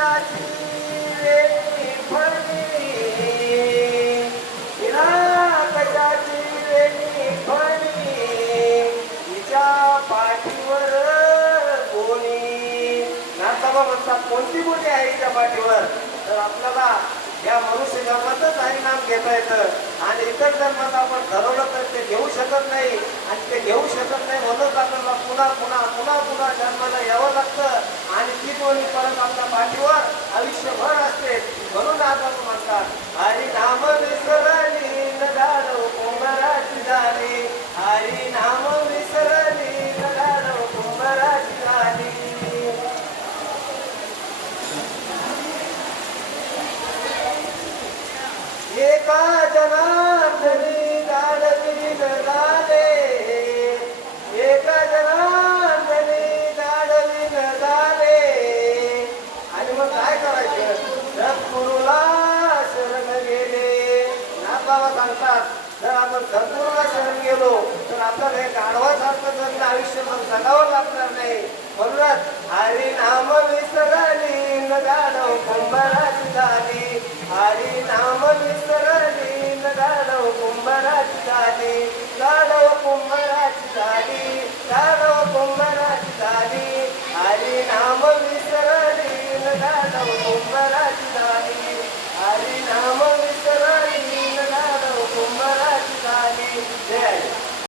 कशाची वेणी फणी हिला कशाची वेणी फणी हिच्या पाठीवर कोणी नाथबाबा म्हणतात कोणती बोली आहे हिच्या पाठीवर तर आपल्याला या मनुष्य जन्मातच हरिनाम घेता येतं आणि इतर जन्मात आपण ठरवलं तर ते घेऊ शकत नाही आणि ते घेऊ शकत नाही म्हणून आपल्याला पुन्हा पुन्हा पुन्हा पुन्हा जन्माला यावं लागतं आणि ती दोन्ही परत आपल्या पाठीवर आयुष्यभर असते म्हणून आपण म्हणतात हरिनाम विसरली न गाढव कुंभाराची झाली हरिनाम विसरली न गाढव कुंभाराची झाली एका जनार्दनी गाढवी झाले एका जनार्दनी गाढवी झाले आणि मग काय करायचं सद्गुरूला शरण गेले नाथबाबा सांगतात जर आपण सद्गुरूला शरण गेलो तर आपल्याला हे गाढवासारखं जर आयुष्यभर जगावं लागणार नाही म्हणूनच हरिनाम विसरली न गाढव कुंभाराची झाली हरिनाम विसरली न गाढव कुंभाराची झाली गाढव कुंभाराची झाली गाढव कुंभाराची झाली